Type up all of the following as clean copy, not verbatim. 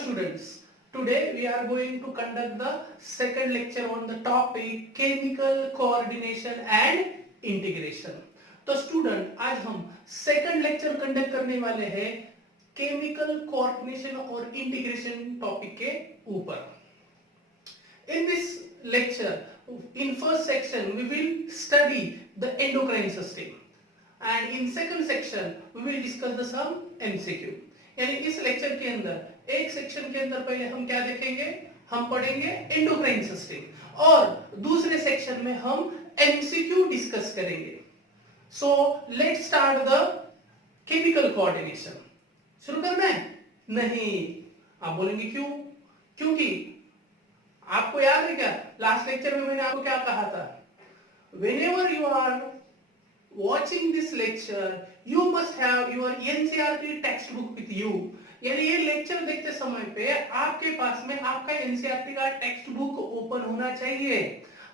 students, today we are going to conduct the second lecture on the topic chemical coordination and integration. तो student आज हम second lecture conduct करने वाले हैं chemical coordination और integration topic के ऊपर. In this lecture, in first section we will study the endocrine system and in second section we will discuss the some MCQ. यानी इस लेक्चर के अंदर एक सेक्शन के अंदर पहले हम क्या देखेंगे, हम पढ़ेंगे एंडोक्राइन सिस्टम और दूसरे सेक्शन में हम एमसीक्यू डिस्कस करेंगे. So let's start the chemical coordination. शुरू करना है? नहीं. आप बोलेंगे क्यों? क्योंकि आपको याद है क्या लास्ट लेक्चर में मैंने आपको क्या कहा था, whenever you are watching this lecture you must have your NCERT textbook with you. यानी ये लेक्चर देखते समय पे आपके पास में आपका एनसीईआरटी का टेक्स्ट बुक ओपन होना चाहिए,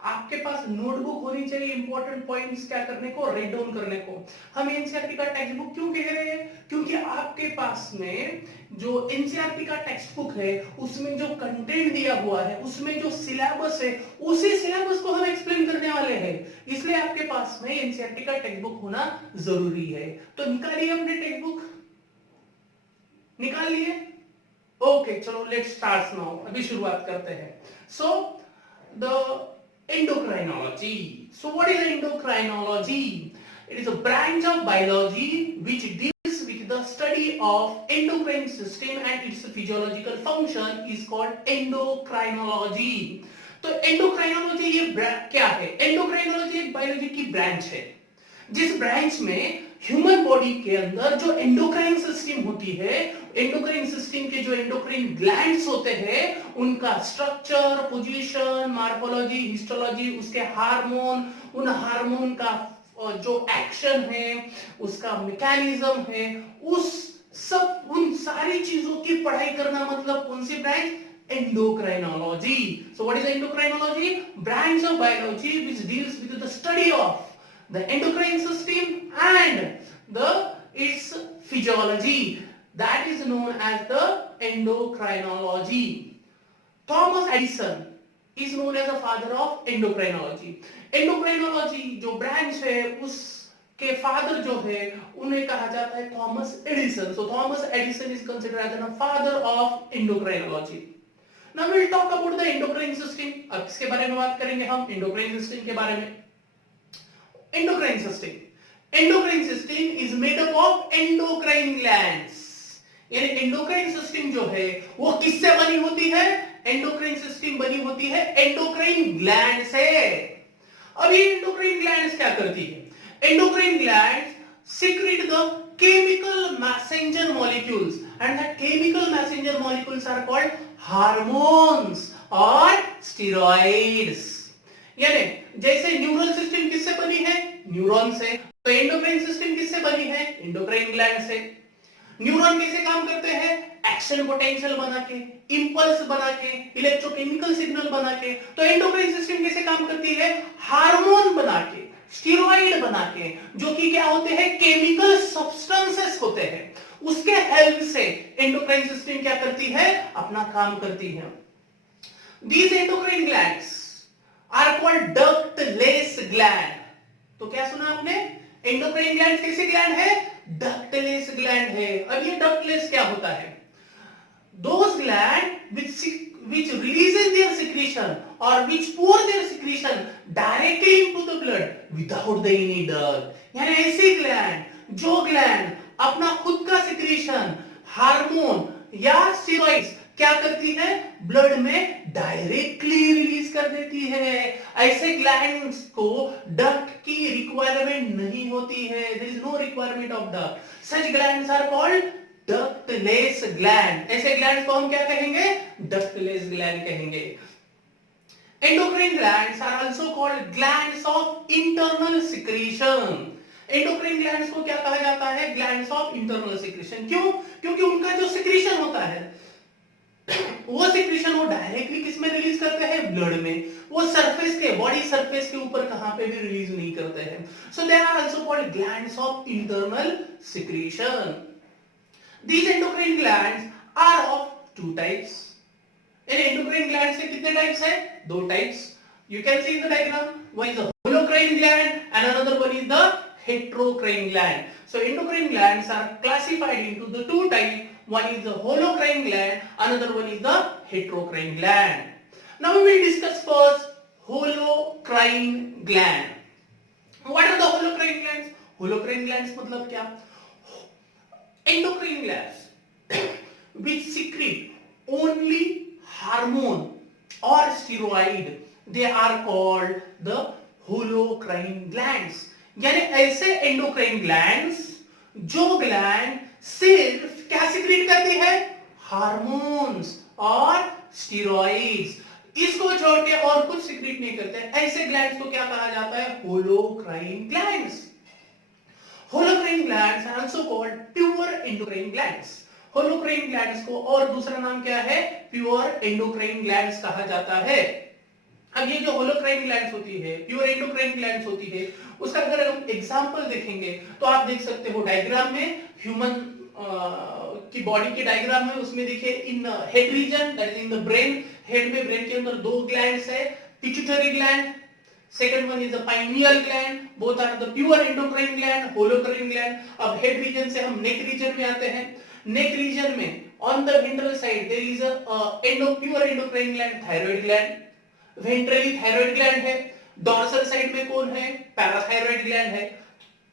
आपके पास नोटबुक होनी चाहिए इंपॉर्टेंट पॉइंट्स क्या करने को, राइट डाउन करने को. हम एनसीईआरटी का टेक्स्ट बुक क्यों कह रहे हैं? क्योंकि आपके पास में जो एनसीईआरटी का टेक्स्ट बुक है उसमें जो कंटेंट दिया हुआ है, उसमें जो सिलेबस है, उसी सिलेबस को हम एक्सप्लेन करने वाले हैं. इसलिए आपके पास में एनसीईआरटी का टेक्स्ट बुक होना जरूरी है. तो निकालिए अपने टेक्स्ट बुक, निकाल लिए? ओके, चलो लेट्स स्टार्ट नाउ. अभी शुरुआत करते हैं. So the endocrinology. So what is endocrinology? It is a branch of biology which deals with the study of endocrine system and its physiological function is called endocrinology. तो endocrinology ये क्या है? endocrinology एक biology की branch है जिस branch में human body के अंदर जो एंडोक्राइन सिस्टम होती है, एंडोक्राइन सिस्टम के जो एंडोक्राइन ग्लैंड्स होते हैं उनका स्ट्रक्चर, पोजीशन, मार्फोलॉजी, हिस्टोलॉजी, उसके हार्मोन, उन हार्मोन का जो एक्शन है, उसका मैकेनिज्म है, उस सब उन सारी चीजों की पढ़ाई करना मतलब कौन सी branch? endocrinology. So what is endocrinology? Branch of biology which deals with the study of the endocrine system and the its physiology, that is known as the endocrinology. Thomas Edison is known as the father of endocrinology. endocrinology जो branch है उसके father जो है उन्हें कहा जाता है Thomas Edison. So Thomas Edison is considered as the father of endocrinology. Now we will talk about the endocrine system. अब किसके बारे में बात करेंगे हम? endocrine system के बारे में. endocrine system. endocrine system is made up of endocrine glands. यानी endocrine system जो है वो किससे बनी होती है? endocrine system बनी होती है endocrine gland से. अब ये endocrine glands क्या करती है? endocrine glands secrete the chemical messenger molecules and the chemical messenger molecules are called hormones or steroids. यानी जैसे न्यूरल सिस्टम किससे बनी है? न्यूरॉन से. तो एंडोक्राइन सिस्टम किससे बनी है? एंडोक्राइन ग्लैंड से. न्यूरॉन कैसे काम करते हैं? एक्शन पोटेंशियल बना के, इंपल्स बना के, इलेक्ट्रोकेमिकल सिग्नल बना के. तो एंडोक्राइन सिस्टम कैसे काम करती है? हार्मोन बना के, स्टेरॉइड बना के, जो कि क्या होते हैं? केमिकल सब्सटेंसेस होते हैं. उसके हेल्प से एंडोक्राइन सिस्टम क्या करती है? अपना काम करती है. These endocrine glands are called ductless gland. तो क्या सुना आपने? एंडोक्राइन ग्लैंड कैसे ग्लैंड है? डक्टलेस ग्लैंड है. अब ये डक्टलेस क्या होता है? Those gland which releases their secretion or which pour their secretion directly into the blood without the any duct. यानी ऐसी ग्लैंड जो ग्लैंड अपना खुद का सिक्रीशन, हार्मोन या स्टेरॉइड्स क्या करती है? ब्लड में डायरेक्टली रिलीज कर देती है. ऐसे ग्लैंड्स को डक्ट की रिक्वायरमेंट नहीं होती है. There is no requirement of duct. Such glands are called ductless gland. ऐसे ग्लैंड्स को हम क्या कहेंगे? डक्टलेस ग्लैंड कहेंगे. Endocrine glands are also called glands of internal secretion. Endocrine glands को क्या कहा जाता है? Glands of internal secretion. क्यों? क्योंकि उनका जो सिक्रीशन होता है वो सिक्रीशन वो डायरेक्टली किसमें रिलीज करते हैं? ब्लड में. वो सरफेस के, बॉडी सरफेस के ऊपर कहां पे भी रिलीज नहीं करते हैं. So they are also called glands of internal secretion. These endocrine glands are of two types. इन endocrine glands के कितने types है? दो types. You can see in the diagram. One is the holocrine gland and another one is the heterocrine gland. So endocrine glands are classified into the two types. One is the holocrine gland, another one is the heterocrine gland. Now we will discuss first holocrine gland. What are the holocrine glands? Holocrine glands मतलब क्या? Endocrine glands which secrete only hormone or steroid, they are called the holocrine glands. यानी ऐसे endocrine glands जो gland सिर्फ क्या secrete करती है? Hormones और स्टीरॉइड्स, इसको छोड़ के और कुछ सिक्रीट नहीं करते। ऐसे ग्लैंड्स को क्या कहा जाता है? Holocrine glands. Holocrine glands are also called pure endocrine glands. Holocrine glands को और दूसरा नाम क्या है? Pure endocrine glands कहा जाता है. अब ये जो holocrine glands होती है, pure endocrine glands होती है, उसका अगर हम एग्जांपल देखेंगे तो आप देख सकते हो डायग्राम में, ह्यूमन की बॉडी के डायग्राम में, उसमें देखिए in head region that is in the brain, head में ब्रेन के अंदर दो ग्लैंड्स है, pituitary gland, second one is the pineal gland, both are the pure endocrine gland, holocrine gland. अब head region से हम neck region में आते हैं. neck region में on the ventral side there is a pure endocrine gland, thyroid gland. ventrally thyroid gland है. dorsal side में कौन है? parathyroid gland है.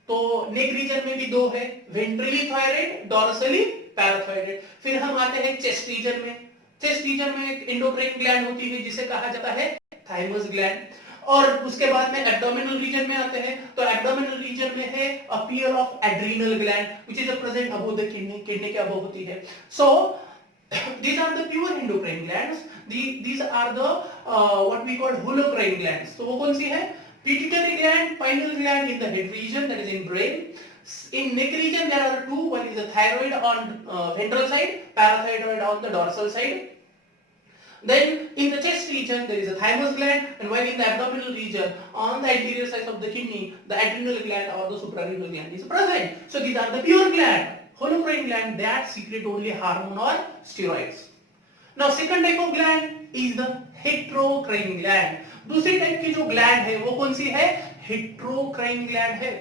तो neck region में भी दो है, ventrally thyroid, dorsally parathyroid. फिर हम आते हैं chest region में. chest region में एक endocrine gland होती है जिसे कहा जाता है thymus gland. और उसके बाद में एब्डोमिनल रीजन में आते हैं, तो एब्डोमिनल रीजन में है a pair of adrenal gland which is present above the kidney, kidney के अबव होती है. सो these are the pure endocrine glands. These are the what we call holocrine glands. तो वो कौन सी है? pituitary gland, pineal gland in the head region, that is in brain. In neck region there are two, one is the thyroid on ventral side, parathyroid on the dorsal side. Then in the chest region there is a thymus gland, and while in the abdominal region on the anterior side of the kidney the adrenal gland or the suprarenal gland is present. So these are the pure gland, holocrine gland that secrete only hormone or steroids. Now second type of gland is the heterocrine gland. दूसरी type की जो gland है वो कौन सी है? Heterocrine gland है.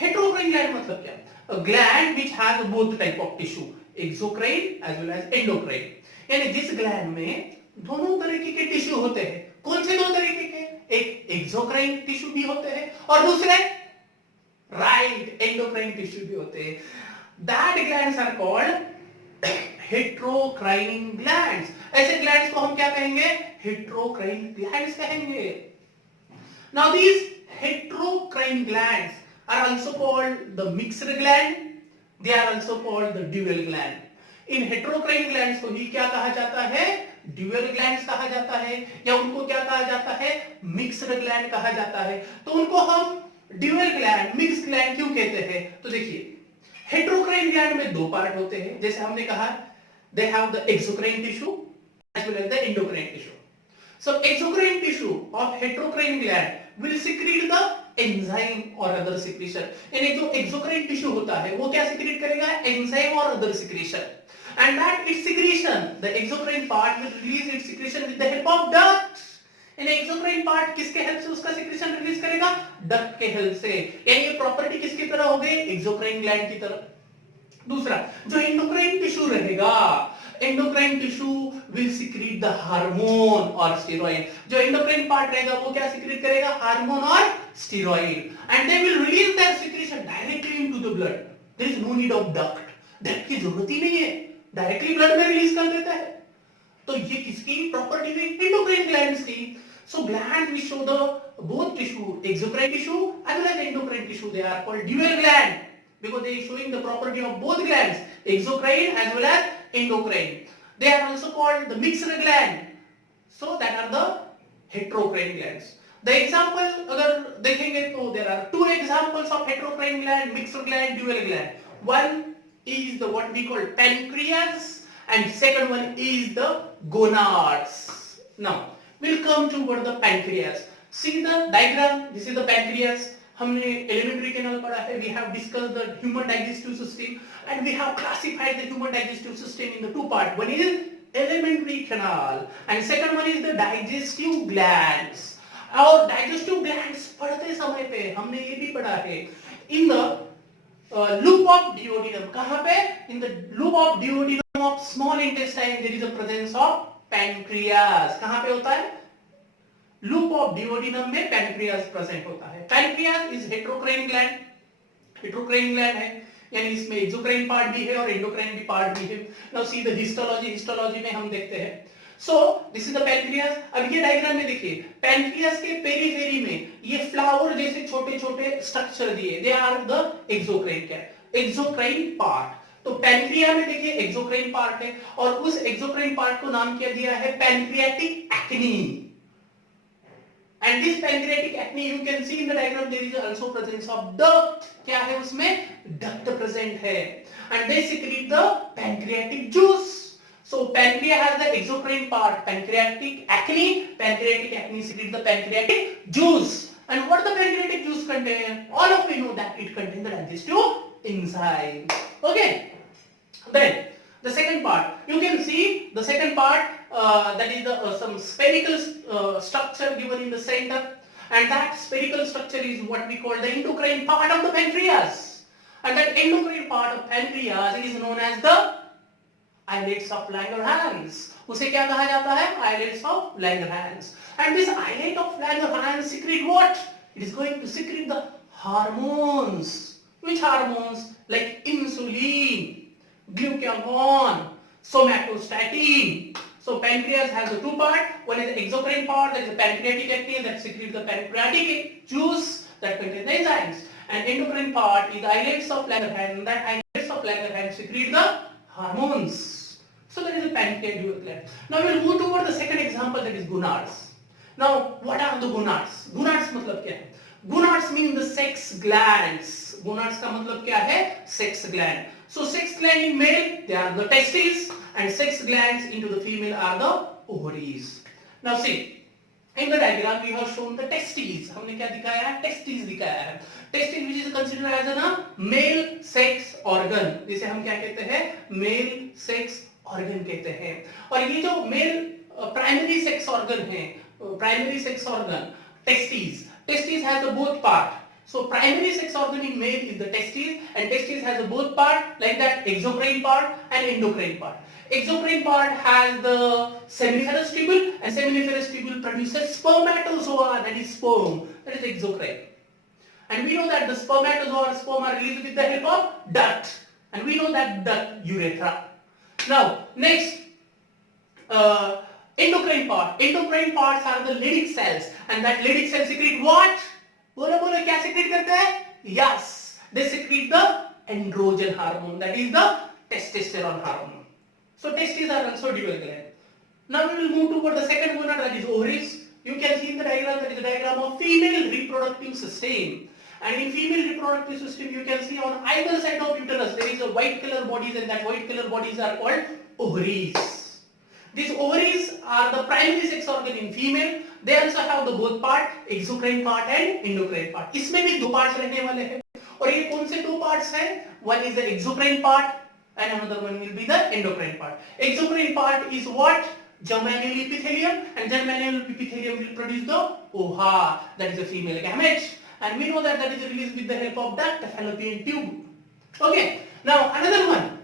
Heterocrine gland मतलब क्या? A gland which has both type of tissue, exocrine as well as endocrine. यानी जिस ग्लैंड में दोनों तरीके के टिश्यू होते हैं. कौन से दो तरीके के? एक एक्सोक्राइन टिश्यू भी होते हैं और दूसरे राइट एंडोक्राइन टिश्यू भी होते हैं. That glands are called heterocrine glands. ऐसे ग्लैंड्स को हम क्या कहेंगे? हेट्रोक्राइन ग्लैंड्स कहेंगे. Now these heterocrine glands are also called the mixed gland, they are also called the dual gland. इन हेट्रोक्राइन ग्लैंड्स को ही क्या कहा जाता है? ड्यूअल ग्लैंड्स कहा जाता है, या उनको क्या कहा जाता है? मिक्स्ड ग्लैंड कहा जाता है. तो उनको हम ड्यूअल ग्लैंड, मिक्स्ड ग्लैंड क्यों कहते हैं? तो देखिए हेट्रोक्राइन ग्लैंड में दो पार्ट होते हैं, जैसे हमने कहा they have the exocrine tissue as well as the endocrine tissue. So exocrine tissue of heterocrine gland will secrete the enzyme और अदर सिक्रीशन. यानी जो एक्सोक्राइन टिश्यू होता है वो क्या सिक्रीट करेगा? एंजाइम और other secretion. And that its secretion, the exocrine part will release its secretion with the help of ducts. And exocrine part किसके हेल्प से उसका secretion रिलीज करेगा? डक्ट के हेल्प से. यानी ये प्रॉपर्टी किसकी तरह हो गई? एक्सोक्राइन ग्लैंड की तरह. दूसरा जो एंडोक्राइन टिश्यू रहेगा, endocrine tissue will secrete the hormone or steroid. जो एंडोक्राइन पार्ट रहेगा वो क्या सिक्रीट करेगा? हार्मोन और steroid. And they will release their secretion directly into the blood. There is no need of duct. Duct की जरूरत ही नहीं है, डायरेक्टली ब्लड में रिलीज कर देता है. तो ये किसकी प्रॉपर्टी है? एंडोक्राइन ग्लैंड्स की. So gland which show the both tissue, exocrine tissue as well as endocrine tissue, they are called dual gland because they are showing the property of both glands, exocrine as well as endocrine. They are also called the mixed gland. So that are the heterocrine glands. The example अगर देखेंगे तो there are two examples of heterocrine gland, mixed gland, dual gland. One is the what we call pancreas and second one is the gonads. Now we'll come toward the pancreas. See the diagram. This is the pancreas. हमने elementary canal पढ़ा है. We have discussed the human digestive system and we have classified the human digestive system in the two parts. One is pituitary canal, and second one is the digestive glands. और digestive glands पढ़ते समय पे हमने ये भी पढ़ा है in the loop of duodenum. कहाँ पे? In the loop of duodenum of small intestine there is a presence of pancreas. कहाँ पे होता है? लूप ऑफ डिओडिनम में पैनक्रियास प्रेजेंट होता है. Pancreas is heterocrine gland. Heterocrine gland है यानी इसमें एक्सोक्राइन पार्ट भी है और एंडोक्राइन भी पार्ट भी है. Now see the histology. Histology में हम देखते हैं. So this is the pancreas. अब ये डायग्राम में देखिए पैनक्रियास के पेरीफेरी में ये फ्लावर जैसे छोटे छोटे स्ट्रक्चर दिए. They are the exocrine cap, exocrine part. तो पैनक्रिया में देखिए एक्सोक्राइन पार्ट है और उस एक्सोक्राइन पार्ट को नाम क्या दिया है? Pancreatic acne. And this pancreatic acne you can see in the diagram there is also presence of duct. क्या है उसमें? Duct present है. And they secrete the pancreatic juice. So pancreas has the exocrine part, pancreatic acne. Pancreatic acne secrete the pancreatic juice. And what the pancreatic juice contain? All of we know that it contains the digestive enzyme. Okay. Then the second part, you can see the second part that is the some spherical structure given in the center, and that spherical structure is what we call the endocrine part of the pancreas. And that endocrine part of pancreas is known as the islets of Langerhans. उसे क्या कहा जाता है? Islets of Langerhans. And this islet of Langerhans secrete what? It is going to secrete the hormones. Which hormones? Like insulin, glucagon, somatostatin. So pancreas has the two part. One is the exocrine part, that is the pancreatic acne that secretes the pancreatic juice that contains the enzymes. And endocrine part is the islets of Langerhans. That islets of Langerhans secrete the hormones. So that is the pancreatic gland. Now we will move toward the second example, that is gonads. Now what are the gonads? Gonads मतलब क्या है? Gonads mean the sex glands. Gonads का मतलब क्या है? Sex gland. So sex gland in male they are the testes, and sex glands into the female are the ovaries. Now see, in the diagram we have shown the testes. हमने क्या दिखाया है? Testes दिखाया है. Testes which is considered as a male sex organ. जिसे हम क्या कहते हैं? Male sex organ कहते हैं. और ये जो male primary sex organ है, primary sex organ, testes. Testes has the both part. So primary sex organ in male is the testes, and testes has the both part like that exocrine part and endocrine part. Exocrine part has the seminiferous tubule, and seminiferous tubule produces spermatozoa, that is sperm, that is exocrine. And we know that the spermatozoa or sperm are released with the help of duct, and we know that duct urethra. Now next, endocrine part. Endocrine parts are the Leydig cells, and that Leydig cells secrete what? बोलो बोलो क्या secrete करते हैं? Yes, they secrete the androgen hormone, that is the testosterone hormone. So testes are also dual gland. Now we will move toward the second gonad, that is ovaries. You can see in the diagram, that is the diagram of female reproductive system. And in female reproductive system you can see on either side of uterus there is a white color bodies, and that white color bodies are called ovaries. These ovaries are the primary sex organ in female. They also have the both part, exocrine part and endocrine part. इसमें भी दो parts रहने वाले हैं. और ये कौन से दो parts हैं? One is the exocrine part and another one will be the endocrine part. Exocrine part is what? Germinal epithelium, and germinal epithelium will produce the ova, that is a female gamete. And we know that that is released with the help of the fallopian tube. Okay. Now another one.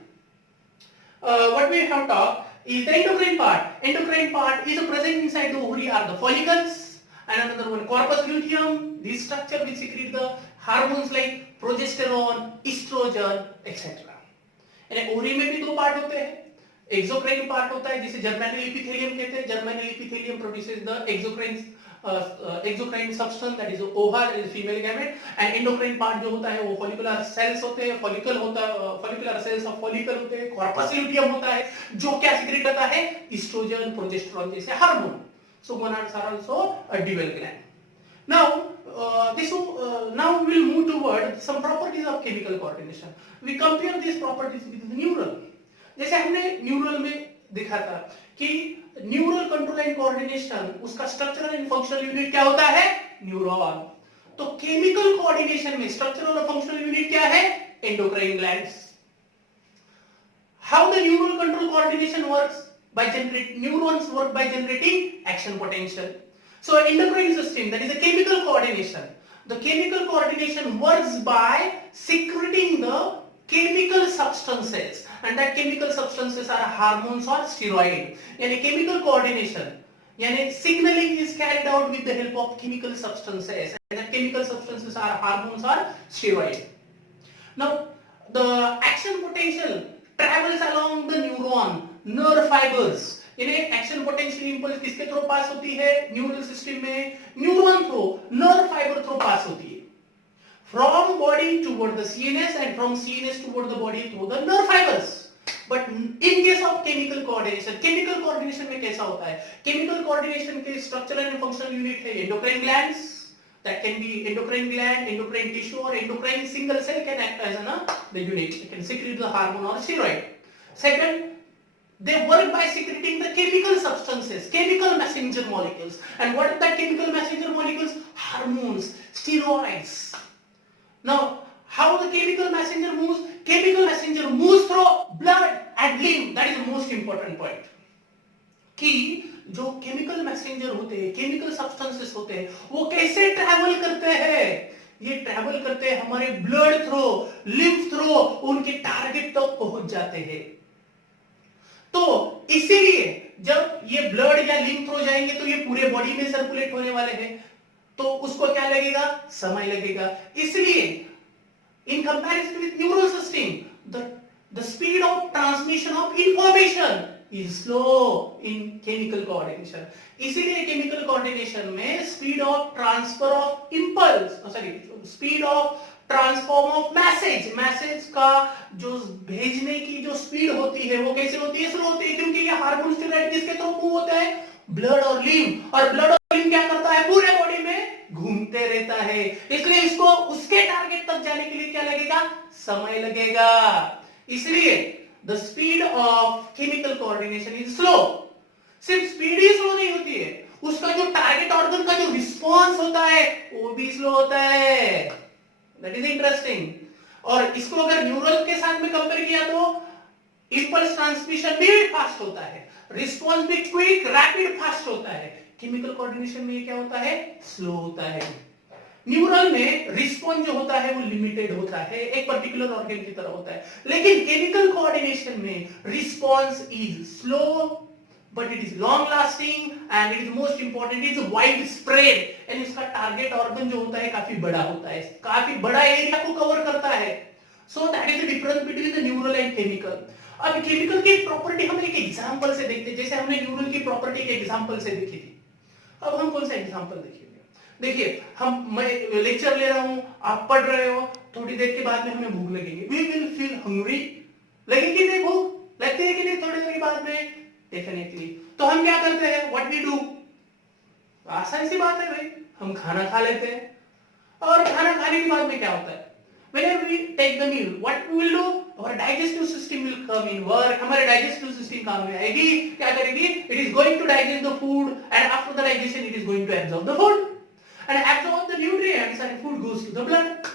What we have talked is the endocrine part. Endocrine part is present inside the ovary are the follicles, and another one corpus luteum. This structure will secrete the hormones like progesterone, estrogen, etc. And ovary में भी दो part होते हैं. Exocrine part होता है जिसे germinal epithelium कहते हैं. Germinal epithelium produces the exocrine substance, that is ova, that is female gamete. And endocrine part जो होता है वो follicular cells होते हैं, follicle होता है, follicular cells of follicle होते हैं, corpus luteum होता है जो क्या secrete करता है? Estrogen, progesterone जैसे hormone. So gonads are also a dual gland. Now now we will move toward some properties of chemical coordination. We compare these properties with the neural. जैसे हमने neural में देखा था कि न्यूरल कंट्रोल एंड कोऑर्डिनेशन उसका structural and functional unit क्या होता है? न्यूरॉन. तो केमिकल कोऑर्डिनेशन में स्ट्रक्चरल और फंक्शनल यूनिट क्या है? Endocrine glands. How the neural control coordination works? by generate neurons work by generating action potential. So endocrine system, that is a chemical coordination. The chemical coordination works by secreting the chemical substances, and that chemical substances are hormones or steroid. Yani chemical coordination, yani signaling is carried out with the help of chemical substances, and the chemical substances are hormones or steroid. Now the action potential travels along the neuron, nerve fibers. यानी action potential impulse किसके through pass होती है? Neural system में neuron through, nerve fibre through pass होती है. From body toward the CNS and from CNS toward the body through the nerve fibers. But in case of chemical coordination में कैसा होता है? Chemical coordination के structural and functional unit है endocrine glands. That can be endocrine gland, endocrine tissue, or endocrine single cell can act as the unit. It can secrete the hormone or steroid. Second, they work by secreting the chemical substances, chemical messenger molecules. And what are the chemical messenger molecules? Hormones, steroids. Now, how the chemical messenger moves? Chemical messenger moves through blood and lymph. That is the most important point. कि जो chemical messenger होते हैं, chemical substances होते हैं, वो कैसे travel करते हैं? ये ट्रैवल करते हैं हमारे ब्लड थ्रू, लिम्फ थ्रू, उनके टारगेट तक पहुंच जाते हैं. तो इसीलिए जब ये ब्लड या लिम्फ थ्रू जाएंगे तो ये पूरे बॉडी में सर्कुलेट होने वाले हैं, तो उसको क्या लगेगा? समय लगेगा. इसलिए in comparison with neural system, the speed of transmission of information is slow in chemical coordination. इसीलिए chemical coordination में speed of transfer of impulse, speed of transform of message का जो भेजने की जो स्पीड होती है वो कैसे होती है? स्लो होती है, क्योंकि ये हार्मोन स्टेरॉइड किसके थ्रू मूव होता है? ब्लड और लिम्फ. और ब्लड और लिम्फ क्या करता है? पूरे बॉडी में घूमते रहता है. इसलिए इसको उसके टारगेट तक जाने के लिए क्या लगेगा? समय लगेगा. इसलिए the speed of chemical coordination is slow. सिर्फ स्पीड ही स्लो नहीं होती है, उसका जो टारगेट ऑर्गन का जो रिस्पॉन्स होता है वो भी स्लो होता है. That is interesting. और इसको अगर न्यूरल के साथ में कंपेयर किया तो इंपल्स ट्रांसमिशन भी फास्ट होता है, रिस्पॉन्स भी क्विक, रैपिड, फास्ट होता है. केमिकल कोऑर्डिनेशन में क्या होता है? स्लो होता है. न्यूरल में रिस्पॉन्स जो होता है वो लिमिटेड होता है, एक पर्टिकुलर ऑर्गन की तरह होता है. लेकिन केमिकल कोऑर्डिनेशन में response is slow but it is long lasting and it is most important, it is wide spread, and इसका टारगेट ऑर्गन जो होता है काफी बड़ा होता है, काफी बड़ा एरिया को कवर करता है. So that is the difference between the neural and chemical. अब केमिकल की प्रॉपर्टी हम एक एग्जांपल से देखते हैं, जैसे हमने न्यूरल की प्रॉपर्टी के एग्जांपल से देखी थी. अब हम कौन सा एग्जांपल देखेंगे? देखिए, मैं लेक्चर ले रहा हूं, आप पढ़ रहे हो, थोड़ी देर के बाद में हमें भूख लगेगी. We will feel hungry. लगेगी नहीं भूख? लगती है कि नहीं थोड़ी देर के बाद में? डेफिनेटली. तो हम क्या करते हैं? What we do? आसान सी बात है भाई, हम खाना खा लेते हैं. और खाना खाने के बाद में क्या होता है? Whenever we take the meal, what we will do? Our digestive system will come in work. हमारे digestive system काम में आएगी. क्या करेगी? It is going to digest the food, and after the digestion, it is going to absorb the food, and absorb the nutrients, and food goes to the blood.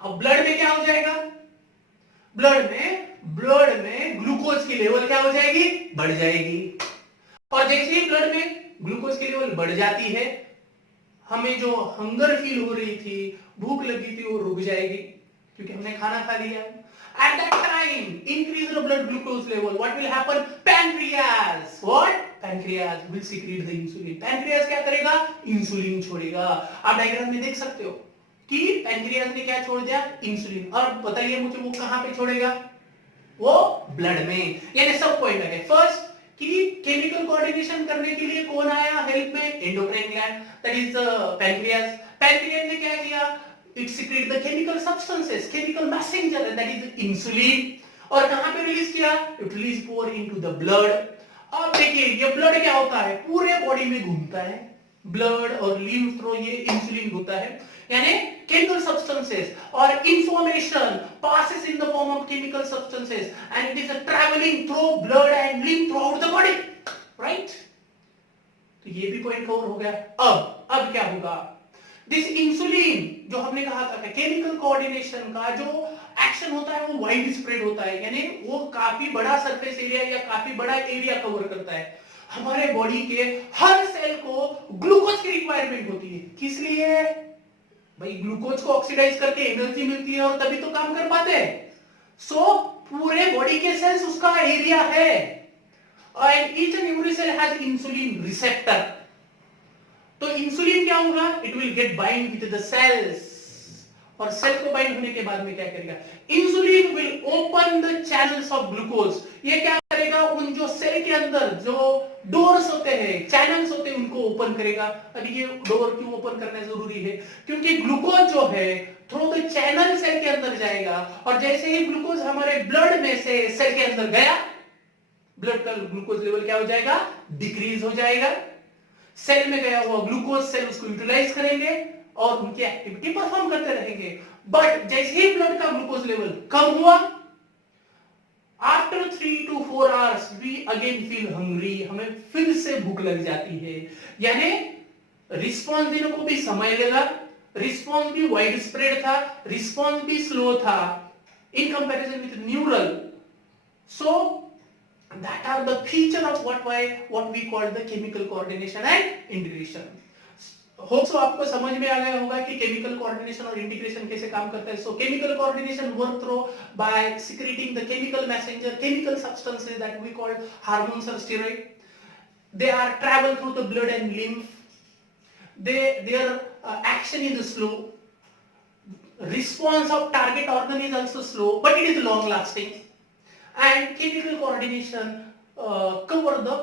अब blood में क्या हो जाएगा? ब्लड में ग्लूकोज की level क्या हो जाएगी? बढ़ जाएगी. और जैसे ही ब्लड में ग्लूकोज की लेवल बढ़ जाती है, हमें जो हंगर फील हो रही थी, भूख लगी थी, वो रुक जाएगी क्योंकि हमने खाना खा लिया. At that time, increase the blood glucose level. What will happen? Pancreas. What? Pancreas will secrete the insulin. Pancreas क्या करेगा? इंसुलिन छोड़ेगा. आप डायग्राम में देख सकते हो कि पैनक्रियाज ने क्या छोड़ दिया? इंसुलिन. और बताइए मुझे वो कहां पे छोड़ेगा? वो ब्लड में. यानी सब पॉइंट है. फर्स्ट कि केमिकल कोऑर्डिनेशन करने के लिए कौन आया हेल्प में? Endocrine gland, that is pancreas. Pancreas ने क्या किया? It secrete the chemical substances, chemical messenger, that is insulin. और कहां पे रिलीज किया? It release pour into the blood. अब देखिए, ये ब्लड क्या होता है? पूरे बॉडी में घूमता है. ब्लड और लिम्फ थ्रू ये इंसुलिन होता है. यानी chemical substances or information passes in the form of chemical substances and it is traveling through blood and lymph throughout the body, right? तो ये भी पॉइंट कवर हो गया. अब क्या होगा? दिस इंसुलिन जो हमने कहा था केमिकल कोऑर्डिनेशन का जो एक्शन होता है वो वाइड स्प्रेड होता है, यानी वो काफी बड़ा सरफेस एरिया या काफी बड़ा एरिया कवर करता है। हमारे बॉडी के हर सेल को ग्लूकोज की रिक्वायरमेंट होती है। किस लिए? भाई ग्लूकोज को ऑक्सीडाइज करके एनर्जी मिलती है और तभी तो काम कर पाते हैं। सो पूरे बॉडी के सेल्स उसका एरिया है। And each and every cell has insulin receptor. तो इंसुलिन क्या होगा? It will get bind with the cells, और सेल को बाइंड होने के बाद में क्या करेगा? Insulin will open the channels of glucose. ये क्या करेगा? उन जो सेल के अंदर जो डोर्स होते हैं, चैनल्स होते हैं, उनको ओपन करेगा। अब ये डोर क्यों ओपन करना जरूरी है? क्योंकि ग्लूकोज जो है थ्रू द चैनल सेल के अंदर जाएगा, और जैसे ही ग्लूकोज हमारे ब्लड में से सेल के अंदर गया, ब्लड का ग्लूकोज लेवल क्या हो जाएगा? डिक्रीज हो जाएगा। सेल में गया हुआ ग्लूकोज सेल उसको यूटिलाइज करेंगे और उनकी एक्टिविटी परफॉर्म करते रहेंगे। बट जैसे ही ब्लड का ग्लूकोज लेवल कम हुआ, after 3 to 4 hours we again feel hungry, हमें फिर से भूख लग जाती है। यानी रिस्पॉन्स देने को भी समय लगा, रिस्पॉन्स भी वाइड स्प्रेड था, रिस्पॉन्स भी स्लो था in comparison with neural. So that are the feature of what we call the chemical coordination and integration. Hope so आपको समझ में आ गया होगा कि केमिकल कोऑर्डिनेशन और इंटीग्रेशन कैसे काम करता है। So chemical coordination work through by secreting the chemical messenger, chemical substances that we call hormones or steroid. They are travel through the blood and lymph. Their action is slow. Response of target organ is also slow, but it is long lasting. And chemical coordination cover the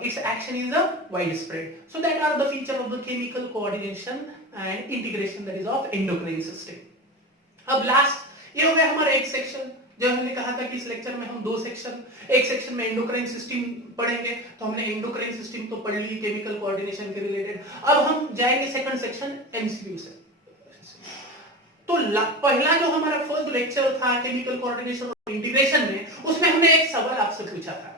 its action is a widespread. So that are the feature of the chemical coordination and integration, that is of endocrine system. अब last ये हो गया हमारा एक section. जब हमने कहा था कि इस लेक्चर में हम दो सेक्शन, एक सेक्शन में एंडोक्राइन सिस्टम पढ़ेंगे, तो हमने एंडोक्राइन सिस्टम तो पढ़ ली केमिकल कोऑर्डिनेशन के रिलेटेड। अब हम जाएंगे सेकंड सेक्शन एमसीक्यू से। तो पहला जो हमारा फर्स्ट लेक्चर था केमिकल कोऑर्डिनेशन और इंटीग्रेशन में, उसमें हमने एक सवाल आपसे पूछा था।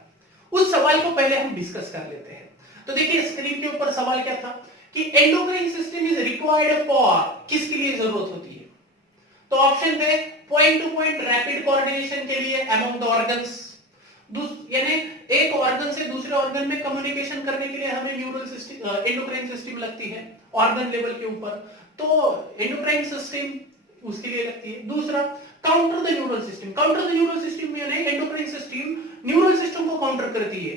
उस सवाल को पहले हम डिस्कस कर लेते हैं। तो देखिए स्क्रीन के ऊपर सवाल क्या था कि endocrine system is required for, किसके लिए जरूरत होती है? तो ऑप्शन थे point two point rapid coordination के लिए अमंग द ऑर्गन्स, यानी एक ऑर्गन से दूसरे ऑर्गन में कम्युनिकेशन करने के लिए हमें न्यूरल सिस्टम एंडोक्राइन सिस्टम लगती है ऑर्गन लेवल के ऊपर, तो एंडोक्राइन सिस्टम उसके लिए लगती है। दूसरा counter the neural system, counter the neural system में एंडोक्राइन सिस्टम न्यूरल सिस्टम को काउंटर करती है,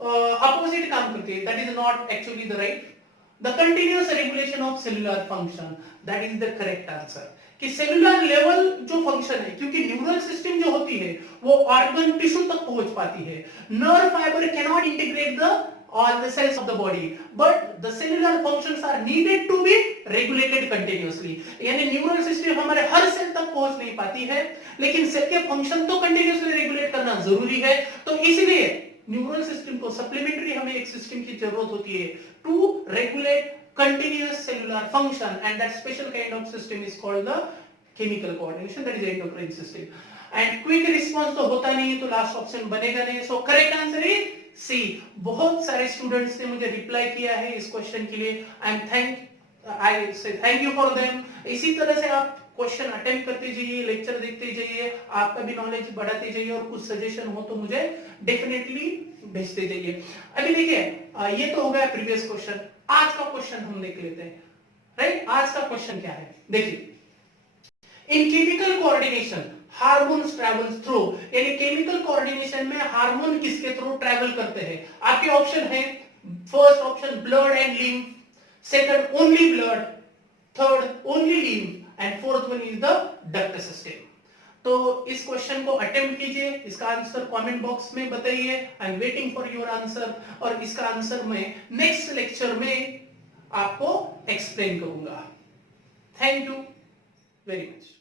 अपोजिट काम करती है। That is not actually the right. The continuous regulation of cellular function, that is the correct answer. कि cellular level जो function है, क्योंकि न्यूरल सिस्टम जो होती है वो ऑर्गन टिश्यू तक पहुंच पाती है। Nerve fibre can not integrate the all the cells of the body, but the cellular functions are needed to be regulated continuously. यानी न्यूरल सिस्टम हमारे हर सेल तक पहुंच नहीं पाती है, लेकिन सेल के फंक्शन तो कंटिन्यूअसली रेगुलेट करना जरूरी है। तो इसलिए न्यूरल सिस्टम को सप्लीमेंट्री हमें एक सिस्टम की जरूरत होती है to regulate continuous cellular function, and that special kind of system is called the chemical coordination, that is endocrine system. And quick response तो होता नहीं है, तो लास्ट ऑप्शन बनेगा नहीं। So correct answer is C. बहुत सारे स्टूडेंट्स ने मुझे रिप्लाई किया है इस क्वेश्चन के लिए, आई से थैंक यू फॉर देम। इसी तरह से आप क्वेश्चन अटेम्प्ट करते जाइए, लेक्चर देखते जाइए, आपका भी नॉलेज बढ़ाते जाइए, और कुछ सजेशन हो तो मुझे डेफिनेटली भेजते जाइए। अभी देखिए ये तो हो गया प्रीवियस क्वेश्चन। आज का क्वेश्चन हम देख लेते हैं। राइट, आज का क्वेश्चन क्या है? देखिए, इन chemical coordination hormones travels through, यानी केमिकल कोऑर्डिनेशन में हार्मोन किसके थ्रू ट्रैवल करते हैं? आपके ऑप्शन है, first option blood and lymph, second only blood, third only lymph, and fourth one is the duct system. तो इस क्वेश्चन को अटेम्प्ट कीजिए, इसका आंसर कमेंट बॉक्स में बताइए। I am waiting for your answer, और इसका आंसर मैं नेक्स्ट लेक्चर में आपको एक्सप्लेन करूंगा। Thank you very much.